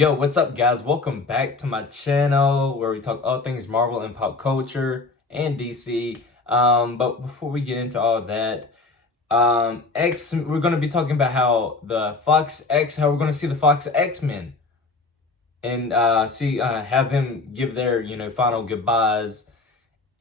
Yo, what's up, guys? Welcome back to my channel where we talk all things Marvel and pop culture and DC. But before we get into all that, we're gonna be talking about how how we're gonna see the Fox X-Men and have them give their final goodbyes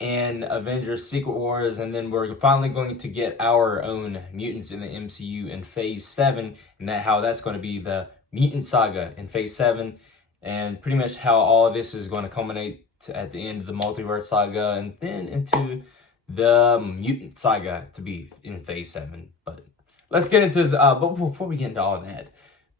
in Avengers Secret Wars, and then we're finally going to get our own mutants in the MCU in Phase 7, and how that's going to be the Mutant Saga in Phase 7, and pretty much how all this is going to culminate at the end of the Multiverse Saga, and then into the Mutant Saga to be in Phase 7. But let's get into this, but before we get into all of that,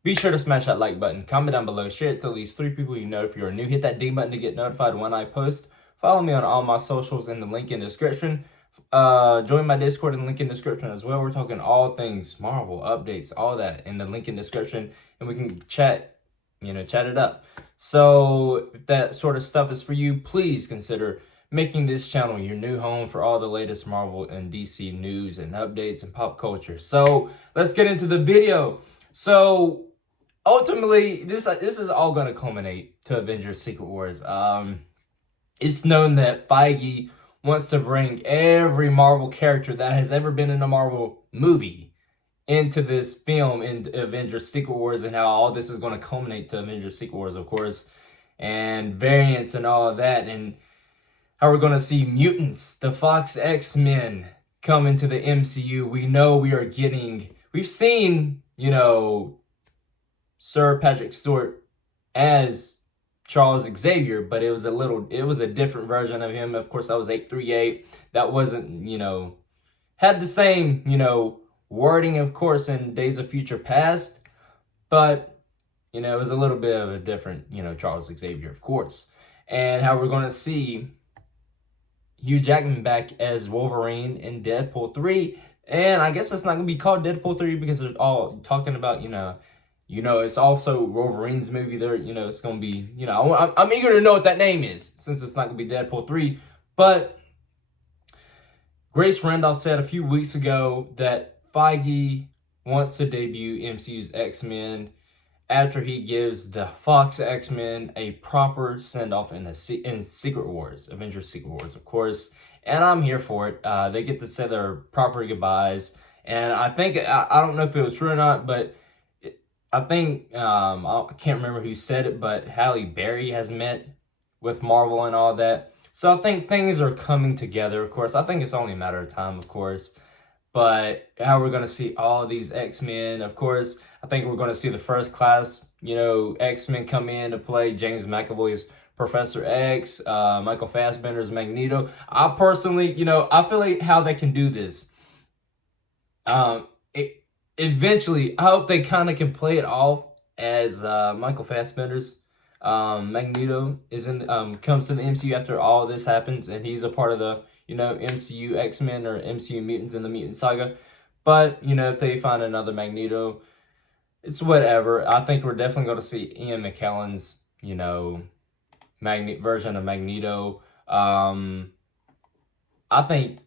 be sure to smash that like button, comment down below, share it to at least 3 people you know. If you're new, hit that ding button to get notified when I post. Follow me on all my socials in the link in the description. Join my Discord in the link in the description as well. We're talking all things Marvel, updates, all that in the link in the description. And we can chat it up. So if that sort of stuff is for you, please consider making this channel your new home for all the latest Marvel and DC news and updates and pop culture. So let's get into the video. So ultimately, this is all going to culminate to Avengers Secret Wars. It's known that Feige wants to bring every Marvel character that has ever been in a Marvel movie into this film in Avengers Secret Wars, and how all this is going to culminate to Avengers Secret Wars, of course, and variants and all of that, and how we're going to see mutants, the Fox X-Men, come into the MCU. We know we've seen, Sir Patrick Stewart as Charles Xavier, but it was a different version of him. Of course, that was 838. That wasn't, had the same, wording, of course, in Days of Future Past, but, it was a little bit of a different, Charles Xavier, of course. And how we're going to see Hugh Jackman back as Wolverine in Deadpool 3. And I guess it's not going to be called Deadpool 3 because they're all talking about, it's also Wolverine's movie. There, it's going to be, I'm eager to know what that name is, since it's not going to be Deadpool 3. But Grace Randolph said a few weeks ago that Feige wants to debut MCU's X-Men after he gives the Fox X-Men a proper send-off in Secret Wars, Avengers Secret Wars, of course. And I'm here for it. They get to say their proper goodbyes. And I think, I don't know if it was true or not, but I think, I can't remember who said it, but Halle Berry has met with Marvel and all that. So I think things are coming together, of course. I think it's only a matter of time, of course. But how we're going to see all of these X-Men, of course, I think we're going to see the first class, X-Men come in to play James McAvoy's Professor X, Michael Fassbender's Magneto. I personally, I feel like how they can do this. Eventually, I hope they kind of can play it off as Michael Fassbender's Magneto comes to the MCU after all this happens, and he's a part of the MCU X-Men or MCU Mutants in the Mutant Saga. But if they find another Magneto, it's whatever. I think we're definitely going to see Ian McKellen's version of Magneto. I think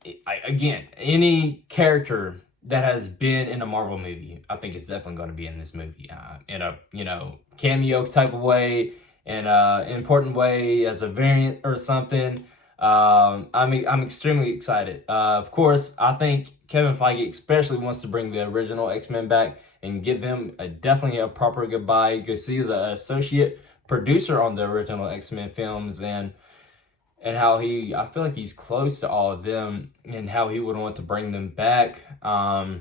again, any character that has been in a Marvel movie, I think it's definitely going to be in this movie in a cameo type of way, in an important way, as a variant or something. I'm extremely excited. Of course, I think Kevin Feige especially wants to bring the original X-Men back and give them definitely a proper goodbye, because he was an associate producer on the original X-Men films, and how I feel like he's close to all of them, and how he would want to bring them back. Of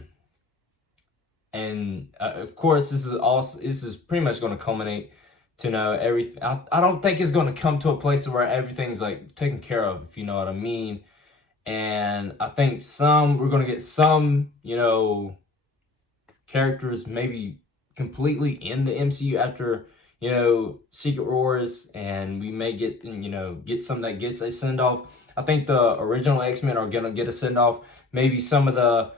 course, this is pretty much going to culminate to everything. I don't think it's going to come to a place where everything's like taken care of, if you know what I mean. And I think we're going to get some, characters maybe completely in the MCU after, Secret Wars, and we may get, get some that gets a send-off. I think the original X-Men are going to get a send-off. Maybe some of the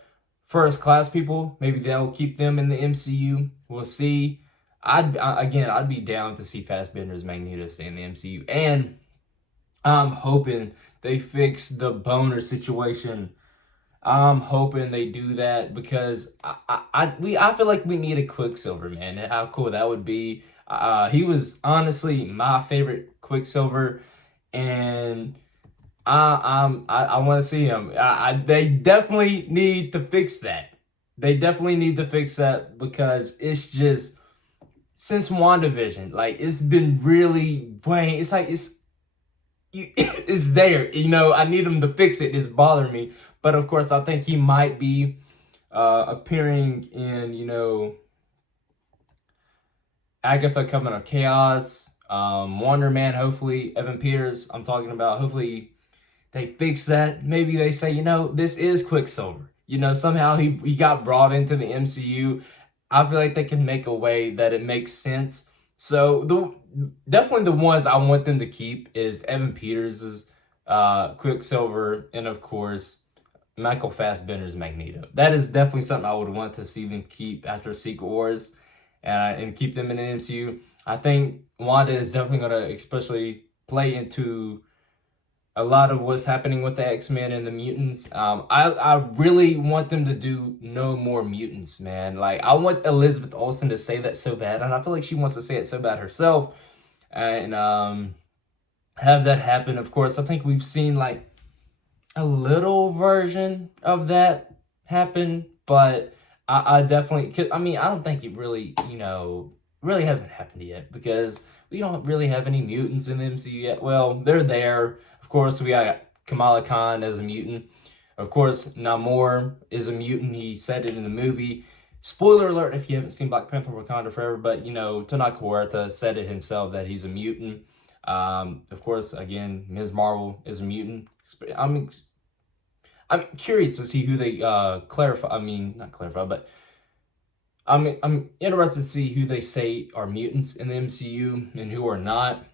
first-class people, maybe they'll keep them in the MCU. We'll see. I'd be down to see Fassbender's Magneto stay in the MCU. And I'm hoping they fix the boner situation. I'm hoping they do that, because I feel like we need a Quicksilver, man. And how cool that would be. He was honestly my favorite Quicksilver, and I want to see him. They definitely need to fix that. They definitely need to fix that because it's just since WandaVision, like it's been really playing. It's like it's there. I need him to fix it. It's bothering me. But of course, I think he might be appearing in Agatha Coven of Chaos, Wonder Man. Hopefully, Evan Peters. I'm talking about. Hopefully, they fix that. Maybe they say, this is Quicksilver. Somehow he got brought into the MCU. I feel like they can make a way that it makes sense. So definitely the ones I want them to keep is Evan Peters' Quicksilver, and of course Michael Fassbender's Magneto. That is definitely something I would want to see them keep after Secret Wars, and keep them in the MCU. I think Wanda is definitely going to especially play into a lot of what's happening with the X-Men and the mutants. I really want them to do no more mutants, man. Like, I want Elizabeth Olsen to say that so bad, and I feel like she wants to say it so bad herself, and have that happen. Of course, I think we've seen like a little version of that happen, but I definitely, I don't think it really, really hasn't happened yet because we don't really have any mutants in the MCU yet. Well, they're there. Of course, we got Kamala Khan as a mutant. Of course, Namor is a mutant. He said it in the movie. Spoiler alert if you haven't seen Black Panther Wakanda Forever, but, Tanaka Huerta said it himself that he's a mutant. Of course, again, Ms. Marvel is a mutant. I'm curious to see who they not clarify, but I'm interested to see who they say are mutants in the MCU and who are not.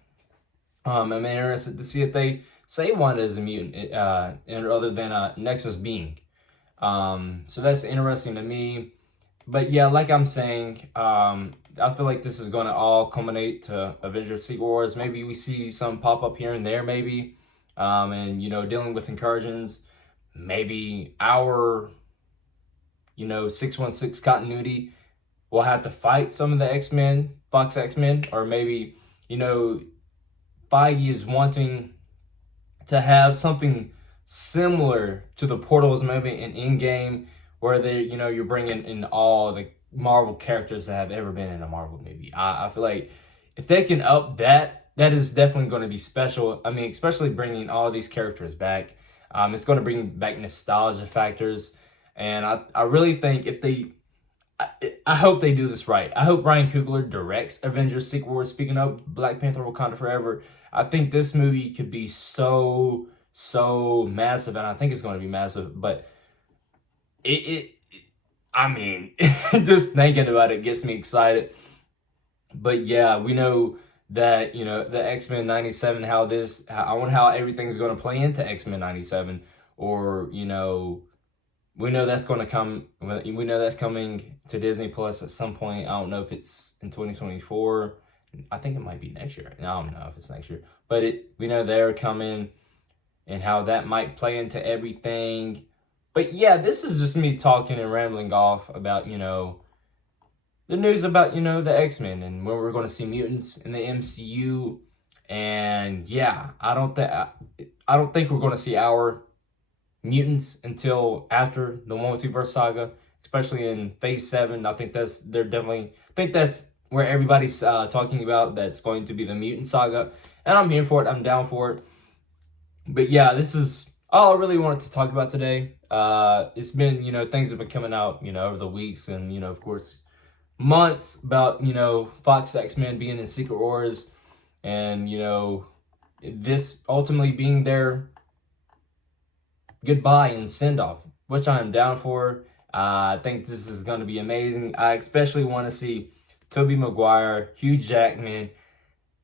I'm interested to see if they say Wanda is a mutant, and other than a Nexus being. So that's interesting to me. But yeah, like I'm saying, I feel like this is going to all culminate to Avengers Secret Wars. Maybe we see some pop up here and there, maybe, and dealing with incursions. Maybe our 616 continuity will have to fight some of the X-Men, Fox X-Men, or maybe Feige is wanting to have something similar to the Portals movie in Endgame, where you're bringing in all the Marvel characters that have ever been in a Marvel movie. I feel like if they can up that is definitely going to be special. Especially bringing all these characters back. It's going to bring back nostalgia factors, and I really think if they, I hope they do this right. I hope Ryan Coogler directs Avengers Secret Wars. Speaking of Black Panther Wakanda Forever, I think this movie could be so massive, and I think it's going to be massive. But just thinking about it gets me excited. But yeah, we know that the X-Men 97, I wonder how everything's going to play into X-Men 97, or we know that's going to come. We know that's coming to Disney Plus at some point. I don't know if it's in 2024. I think it might be next year. I don't know if it's next year, but we know they're coming, and how that might play into everything. But yeah, this is just me talking and rambling off about the news about the X-Men and when we're going to see mutants in the MCU. And yeah, I don't think we're going to see our mutants until after the Multiverse Saga, especially in Phase 7. I think that's where everybody's talking about that's going to be the Mutant Saga, and I'm here for it. I'm down for it. But yeah, this is all I really wanted to talk about today. It's been things have been coming out over the weeks and of course months about Fox X-Men being in Secret Wars, and this ultimately being their goodbye and send-off, which I am down for. I think this is going to be amazing. I especially want to see Tobey Maguire, Hugh Jackman,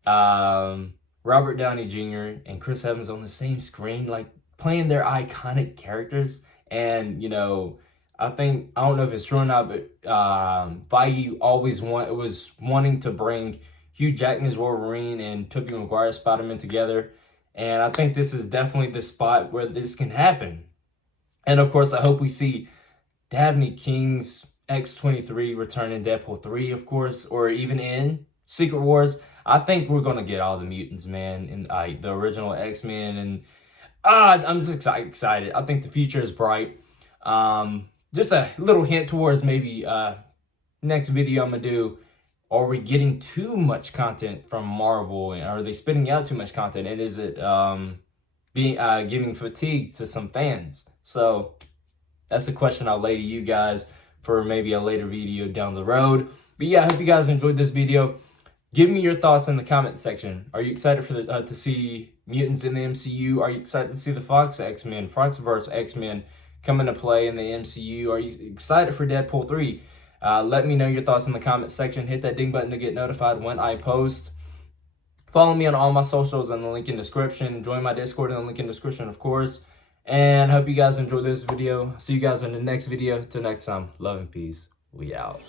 Robert Downey Jr., and Chris Evans on the same screen, like playing their iconic characters. And I don't know if it's true or not, but Feige always was wanting to bring Hugh Jackman's Wolverine and Tobey Maguire's Spider-Man together. And I think this is definitely the spot where this can happen. And of course, I hope we see Dabney King's X-23 return in Deadpool 3, of course, or even in Secret Wars. I think we're gonna get all the mutants, man, and the original X-Men, and I'm just excited. I think the future is bright. Just a little hint towards maybe next video I'm gonna do. Are we getting too much content from Marvel, and are they spitting out too much content? And is it giving fatigue to some fans? So that's a question I'll lay to you guys for maybe a later video down the road. But yeah, I hope you guys enjoyed this video. Give me your thoughts in the comment section. Are you excited for to see mutants in the MCU? Are you excited to see the Fox X-Men, Foxverse X-Men come into play in the MCU? Are you excited for Deadpool 3? Let me know your thoughts in the comment section. Hit that ding button to get notified when I post. Follow me on all my socials in the link in the description. Join my Discord in the link in the description, of course. And hope you guys enjoyed this video. See you guys in the next video. Till next time, love and peace. We out.